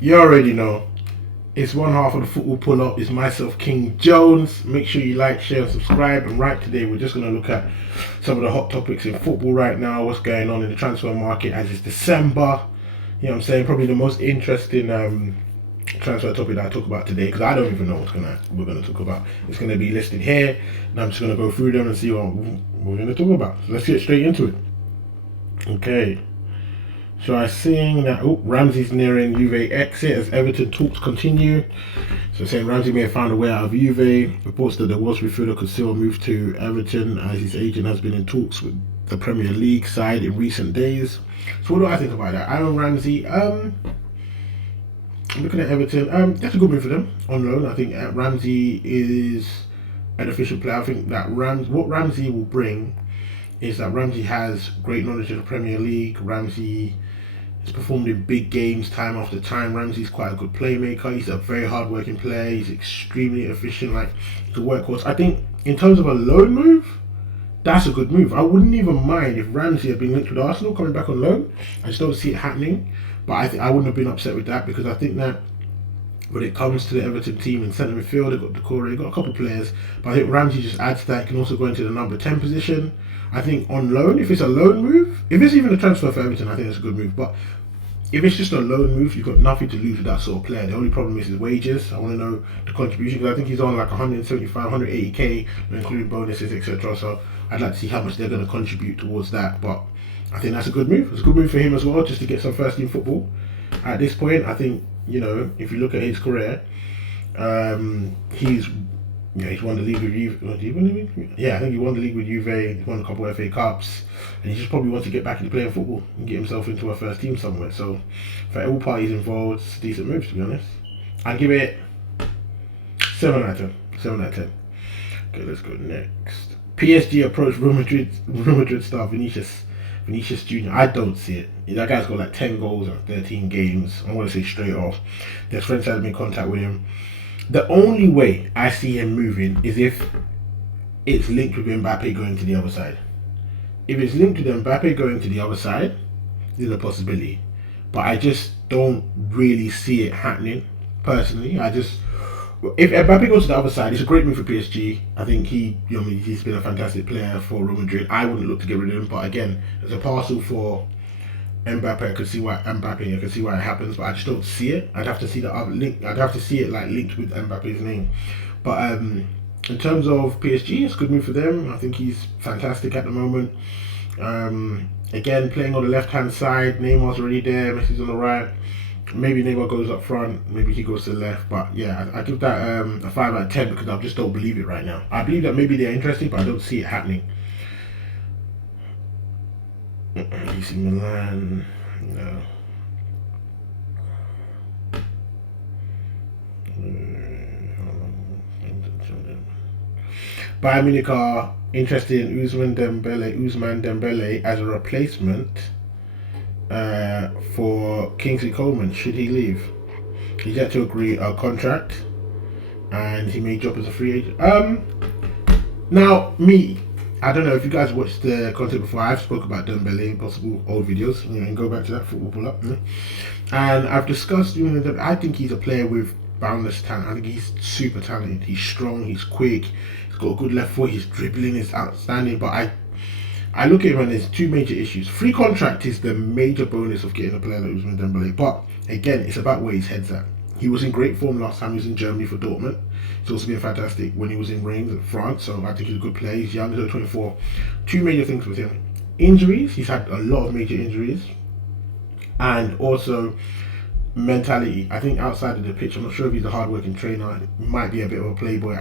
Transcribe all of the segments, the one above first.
You already know. It's one half of the football pull up. It's myself, King Jones. Make sure you like, share, and subscribe. And right today, we're just going to look at some of the hot topics in football right now. What's going on in the transfer market as it's December. You know what I'm saying? Probably the most interesting transfer topic that I talk about today because I don't even know we're gonna talk about. It's gonna be listed here, and I'm just gonna go through them and see what we're gonna talk about. So let's get straight into it. Okay. So I'm seeing that Ramsey's nearing Juve exit as Everton talks continue. So saying Ramsey may have found a way out of Juve. Reports that there was midfielder could still move to Everton as his agent has been in talks with the Premier League side in recent days. So what do I think about that? Aaron Ramsey, looking at Everton, that's a good move for them on loan. I think Ramsey is an efficient player. I think that what Ramsey will bring is that Ramsey has great knowledge of the Premier League. Ramsey has performed in big games time after time. Ramsey's quite a good playmaker. He's a very hard-working player. He's extremely efficient. Like, he's a workhorse. I think in terms of a loan move, that's a good move. I wouldn't even mind if Ramsey had been linked with Arsenal coming back on loan. I just don't see it happening. But I wouldn't have been upset with that because I think that when it comes to the Everton team in centre midfield, they've got Decore, they've got a couple of players, but I think Ramsey just adds to that. He can also go into the number 10 position. I think on loan, if it's a loan move, if it's even a transfer for Everton, I think it's a good move. But if it's just a loan move, you've got nothing to lose with that sort of player. The only problem is his wages. I want to know the contribution because I think he's on like 175, 180k, including bonuses, etc. So I'd like to see how much they're going to contribute towards that. But I think that's a good move. It's a good move for him as well, just to get some first team football. At this point, I think if you look at his career, he's he's won the league with Juve. Did he win the league? Yeah, I think he won the league with Juve. He won a couple of FA Cups, and he just probably wants to get back into playing football and get himself into a first team somewhere. So, for all parties involved, it's a decent move to be honest. I'd give it 7 out of 10. 7 out of 10. Okay, let's go next. PSG approached Real Madrid star Vinicius Jr. I don't see it. That guy's got like 10 goals in 13 games. I want to say straight off. Their friends had been in contact with him. The only way I see him moving is if it's linked with Mbappe going to the other side. If it's linked with Mbappe going to the other side, there's a possibility. But I just don't really see it happening. Personally, if Mbappe goes to the other side, it's a great move for PSG. I think he's been a fantastic player for Real Madrid. I wouldn't look to get rid of him, but again, there's a parcel for Mbappe. I can see why it happens, but I just don't see it. I'd have to see the other link. I'd have to see it like linked with Mbappe's name. But in terms of PSG, it's a good move for them. I think he's fantastic at the moment. Again, playing on the left hand side, Neymar's already there. Messi's on the right. Maybe Neymar goes up front, maybe he goes to the left, but yeah, I give that a 5 out of 10 because I just don't believe it right now. I believe that maybe they're interested, but I don't see it happening. AC Milan, no. Bayern Munich are interested in Ousmane Dembele as a replacement for Kingsley Coleman should he leave. He's yet to agree a contract, and he may drop as a free agent. Now I don't know if you guys watched the content before. I've spoke about Dembele in possible old videos. And go back to that football pull up. And I've discussed that I think he's a player with boundless talent. I think he's super talented. He's strong. He's quick. He's got a good left foot. His dribbling is outstanding. But I look at him and there's two major issues. Free contract is the major bonus of getting a player like Ousmane Dembele. But again, it's about where his head's at. He was in great form last time he was in Germany for Dortmund. He's also been fantastic when he was in Reims at France, so I think he's a good player. He's young, he's 24. Two major things with him. Injuries, he's had a lot of major injuries. And also mentality. I think outside of the pitch, I'm not sure if he's a hard-working trainer. He might be a bit of a playboy.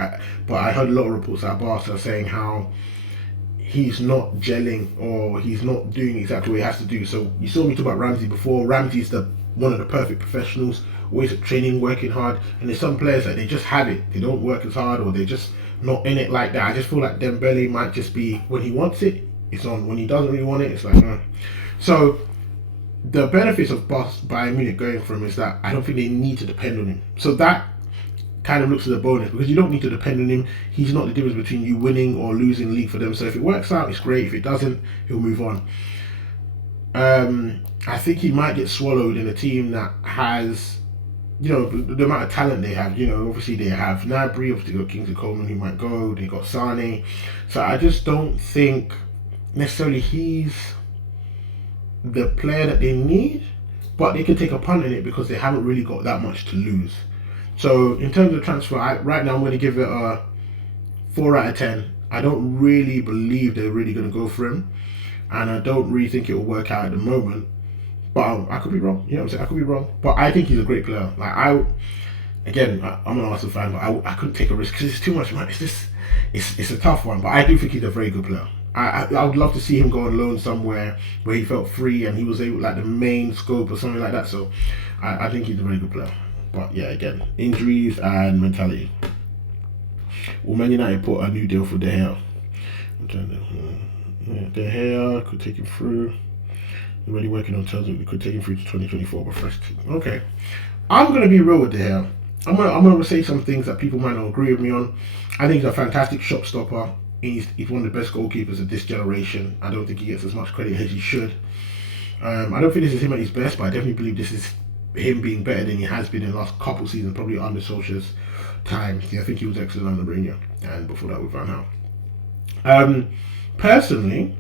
But I heard a lot of reports at Barca saying how he's not gelling or he's not doing exactly what he has to do. So you saw me talk about Ramsey before. Ramsey's one of the perfect professionals, always at training, working hard. And there's some players that they just have it. They don't work as hard or they're just not in it like that. I just feel like Dembele might just be, when he wants it, it's on. When he doesn't really want it, it's like, So the benefits of Bayern Munich going for him is that I don't think they need to depend on him. So that kind of looks as a bonus because you don't need to depend on him. He's not the difference between you winning or losing league for them. So if it works out, it's great. If it doesn't, he'll move on. I think he might get swallowed in a team that has the amount of talent they have. Obviously they have Gnabry, obviously they got Kingsley Coleman who might go. They got Sane, so I just don't think necessarily he's the player that they need. But they can take a punt in it because they haven't really got that much to lose. So in terms of transfer, right now I'm going to give it a 4 out of 10. I don't really believe they're really going to go for him, and I don't really think it will work out at the moment. But I could be wrong. You know what I'm saying? I could be wrong. But I think he's a great player. I'm an Arsenal fan, but I couldn't take a risk because it's too much, man. It's a tough one. But I do think he's a very good player. I would love to see him go on loan somewhere where he felt free and he was able, like the main scope or something like that. So I think he's a very good player. But yeah, again, injuries and mentality. Will Man United put a new deal for De Gea? De Gea could take him through. They're already working on terms that could take him through to 2024 but first team. Okay. I'm going to be real with De Gea. I'm gonna say some things that people might not agree with me on. I think he's a fantastic shot stopper. He's one of the best goalkeepers of this generation. I don't think he gets as much credit as he should. I don't think this is him at his best, but I definitely believe this is him being better than he has been in the last couple seasons, probably under Solskjaer's time. Yeah, I think he was excellent under Mourinho, and before that with Van Gaal. Personally,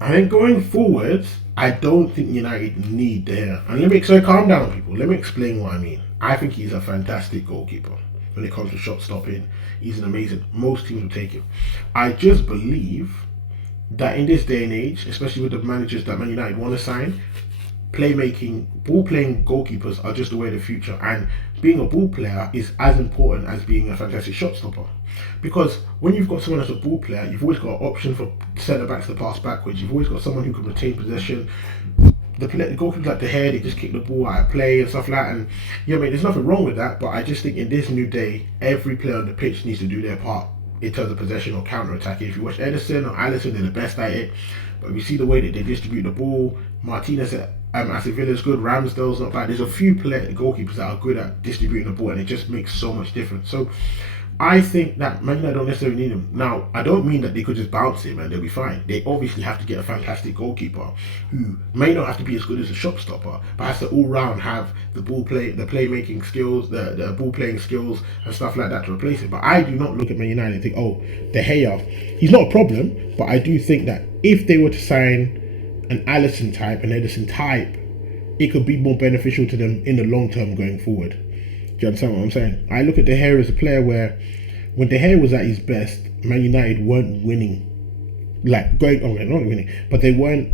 I think going forward, I don't think United need De Gea. And calm down, people. Let me explain what I mean. I think he's a fantastic goalkeeper. When it comes to shot stopping, he's an amazing. Most teams will take him. I just believe that in this day and age, especially with the managers that Man United want to sign, playmaking, ball playing goalkeepers are just the way of the future. And being a ball player is as important as being a fantastic shot stopper. Because when you've got someone that's a ball player, you've always got an option for centre backs to pass backwards. You've always got someone who can retain possession. The goalkeepers like De Gea, they just kick the ball out of play and stuff like that. And there's nothing wrong with that. But I just think in this new day, every player on the pitch needs to do their part in terms of possession or counter attacking. If you watch Henderson or Alisson, they're the best at it. But if you see the way that they distribute the ball, Martinez at Aston Villa is good, Ramsdale's not bad. There's a few goalkeepers that are good at distributing the ball, and it just makes so much difference. So I think that Man United don't necessarily need him. Now, I don't mean that they could just bounce him and they'll be fine. They obviously have to get a fantastic goalkeeper who may not have to be as good as a shot stopper, but has to all round have the playmaking skills, the ball playing skills and stuff like that to replace it. But I do not look at Man United and think, oh, De Gea, he's not a problem, but I do think that if they were to sign an Alisson type, an Henderson type, it could be more beneficial to them in the long term going forward. Do you understand what I'm saying? I look at De Gea as a player where, when De Gea was at his best, Man United weren't winning. Not winning, but they weren't.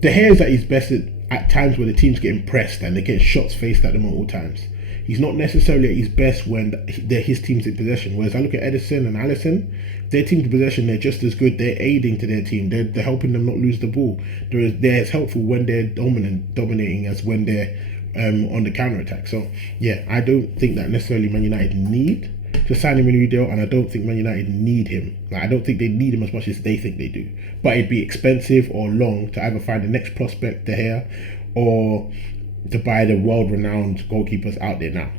De Gea is at his best at times where the team's getting pressed and they get shots faced at them at all times. He's not necessarily at his best when his team's in possession. Whereas I look at Edison and Alisson, their team's in possession, they're just as good. They're aiding to their team. They're helping them not lose the ball. They're as helpful when they're dominating as when they're on the counter attack. So yeah, I don't think that necessarily Man United need to sign him a new deal, and I don't think Man United need him. I don't think they need him as much as they think they do. But it'd be expensive or long to either find the next prospect De Gea or to buy the world-renowned goalkeepers out there now.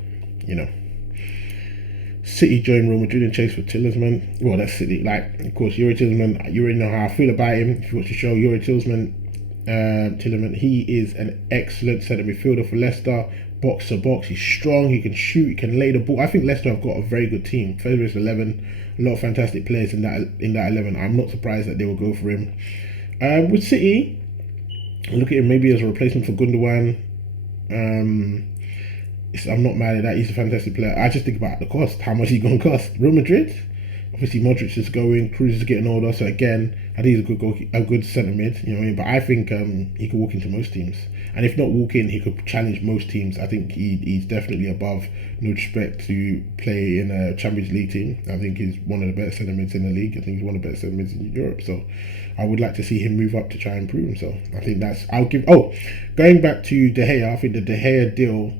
City joined Real Madrid in chase for Tielemans. Well, that's City. Of course, Yuri Tielemans. You already know how I feel about him. If you watch the show, Yuri Tielemans, he is an excellent centre midfielder for Leicester. Box to box, he's strong, he can shoot, he can lay the ball. I think Leicester have got a very good team. Favourites 11, a lot of fantastic players in that 11. I'm not surprised that they will go for him. With City, look at him maybe as a replacement for Gundogan. I'm not mad at that. He's a fantastic player. I just think about the cost. How much he's going to cost? Real Madrid, obviously Modric is going, Cruz is getting older. So again, I think he's a good centre mid. You know what I mean? But I think he could walk into most teams. And if not walk in, he could challenge most teams. I think he's definitely above, no respect to play in a Champions League team. I think he's one of the better centre mids in the league. I think he's one of the better centre mids in Europe. So I would like to see him move up to try and prove himself. I think going back to De Gea, I think the De Gea deal,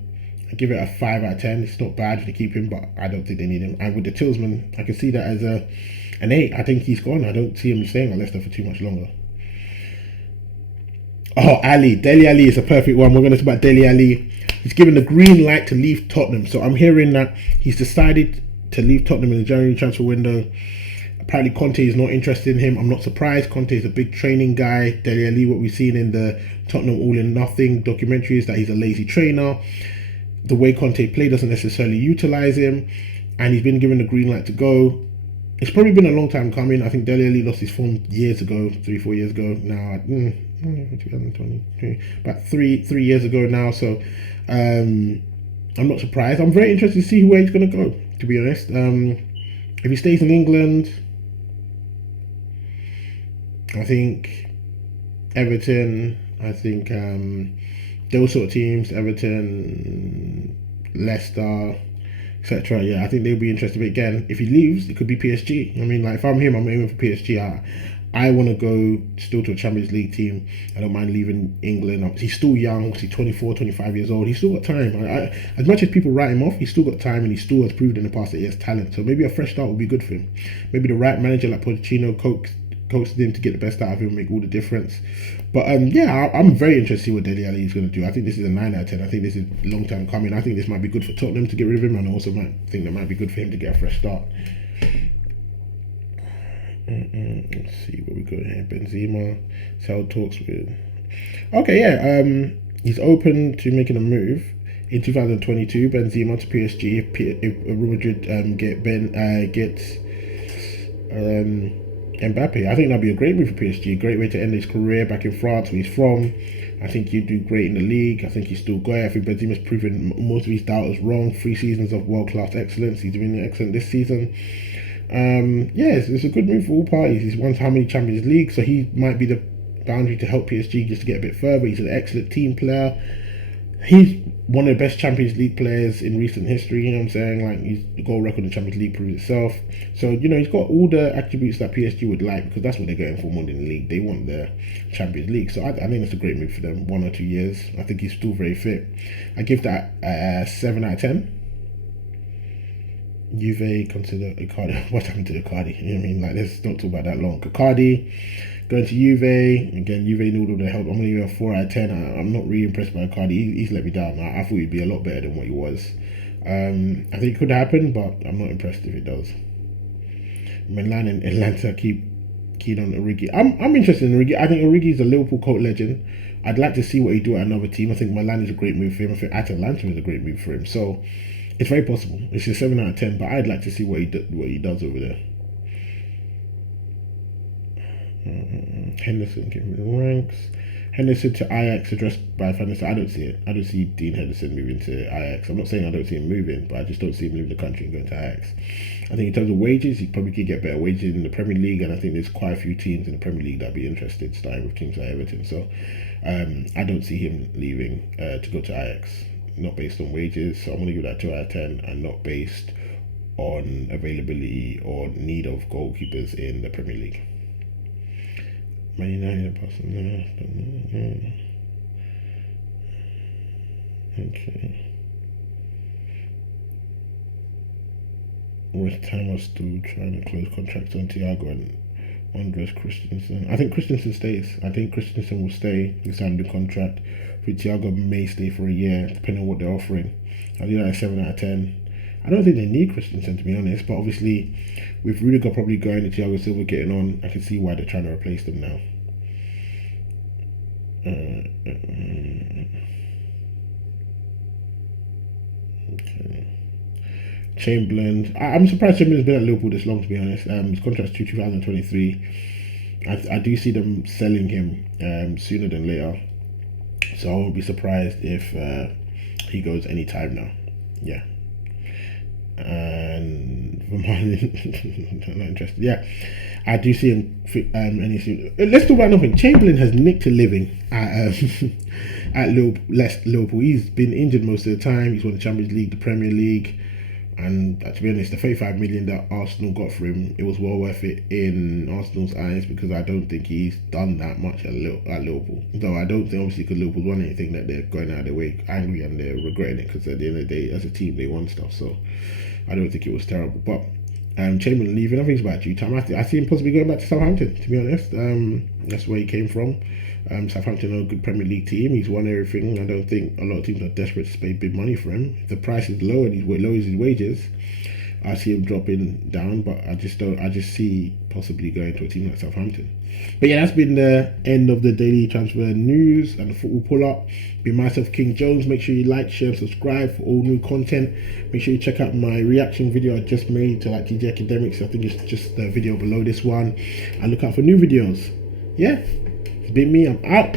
I give it a 5 out of 10. It's not bad if they keep him, but I don't think they need him. And with the Tielemans, I can see that as an 8. I think he's gone. I don't see him staying at Leicester for too much longer. Oh, Dele Ali is a perfect one. We're going to talk about Dele Ali. He's given the green light to leave Tottenham. So I'm hearing that he's decided to leave Tottenham in the January transfer window. Apparently Conte is not interested in him. I'm not surprised. Conte is a big training guy. Dele Alli, what we've seen in the Tottenham All in Nothing documentary is that he's a lazy trainer. The way Conte play doesn't necessarily utilize him, and he's been given the green light to go. It's probably been a long time coming. I think Dele Alli lost his form years ago, 3-4 years ago now. 2023, about three years ago now. So I'm not surprised. I'm very interested to see where he's going to go, to be honest. If he stays in England, I think Everton, I think those sort of teams, Everton, Leicester, etc. Yeah, I think they'll be interested. But again, if he leaves, it could be PSG. I mean, like, if I'm him, I'm aiming for PSG. I want to go still to a Champions League team. I don't mind leaving England. He's still young. He's 24, 25 years old. He's still got time. As much as people write him off, he's still got time, and he still has proved in the past that he has talent. So maybe a fresh start would be good for him. Maybe the right manager like Pochettino coaxed him to get the best out of him and make all the difference. But yeah, I'm very interested to see what Dele Alli is going to do. I think this is a 9 out of 10. I think this is a long time coming. I think this might be good for Tottenham to get rid of him, and I also think that might be good for him to get a fresh start. Let's see what we got here. Benzema, sell talks with. Okay, yeah. He's open to making a move in 2022. Benzema to PSG if Real Madrid gets Mbappe. I think that'd be a great move for PSG. Great way to end his career back in France, where he's from. I think he'd do great in the league. I think he's still great. I think Benzema's proven most of his doubters wrong. 3 seasons of world-class excellence. He's doing excellent this season. It's a good move for all parties. He's won how many Champions Leagues, so he might be the boundary to help PSG just to get a bit further. He's an excellent team player. He's one of the best Champions League players in recent history, you know what I'm saying? Like, his goal record in the Champions League proves itself. So, he's got all the attributes that PSG would like, because that's what they're going for more than the league. They want the Champions League. So I think that's a great move for them, 1 or 2 years. I think he's still very fit. I give that 7 out of 10. Juve consider Icardi. What happened to Icardi? You know what I mean? Like, let's not talk about that long. Icardi going to Juve. Again, Juve need all the help. I'm going to give a 4 out of 10. I'm not really impressed by Icardi. He's let me down. I thought he'd be a lot better than what he was. I think it could happen, but I'm not impressed if it does. Milan and Atlanta keep keen on Origi. I'm interested in Origi. I think Origi is a Liverpool cult legend. I'd like to see what he do at another team. I think Milan is a great move for him. I think Atalanta is a great move for him. So it's very possible. It's a 7 out of 10, but I'd like to see what he does over there. Henderson getting the ranks. Henderson to Ajax addressed by Fantasy. I don't see it. I don't see Dean Henderson moving to Ajax. I'm not saying I don't see him moving, but I just don't see him leaving the country and going to Ajax. I think in terms of wages, he probably could get better wages in the Premier League, and I think there's quite a few teams in the Premier League that'd be interested, starting with teams like Everton. So I don't see him leaving to go to Ajax. Not based on wages, so I'm going to give that 2 out of 10, and not based on availability or need of goalkeepers in the Premier League. Man United, okay. West Ham are still trying to close contracts on Thiago and Andres Christensen. I think Christensen stays. I think Christensen will stay. He signed the contract. Thiago may stay for a year, depending on what they're offering. I'll do that at 7 out of 10. I don't think they need Christensen, to be honest, but obviously, with Rudiger probably going and Thiago Silva getting on, I can see why they're trying to replace them now. Okay. Chamberlain. I'm surprised Chamberlain's been at Liverpool this long, to be honest. His contract's to 2023. I do see them selling him sooner than later. So I won't be surprised if he goes any time now. Yeah. And I'm not interested. Yeah, I do see him any soon. Let's talk about nothing. Chamberlain has nicked a living at Liverpool. He's been injured most of the time. He's won the Champions League, the Premier League. And to be honest, the 35 million that Arsenal got for him, it was well worth it in Arsenal's eyes, because I don't think he's done that much at Liverpool. Though I don't think, obviously, because Liverpool won anything, that they're going out of their way angry and they're regretting it, because at the end of the day, as a team, they won stuff. So I don't think it was terrible. But Chamberlain leaving, I think it's about due time. I see him possibly going back to Southampton, to be honest. That's where he came from. Southampton are a good Premier League team. He's won everything. I don't think a lot of teams are desperate to pay big money for him. If the price is low and he lowers his wages, I see him dropping down, but I just don't. I just see possibly going to a team like Southampton. But yeah, that's been the end of the daily transfer news and the football pull up. Be myself, King Jones. Make sure you like, share, and subscribe for all new content. Make sure you check out my reaction video I just made to like TJ Academics. I think it's just the video below this one. And look out for new videos. Yeah, it's been me. I'm out.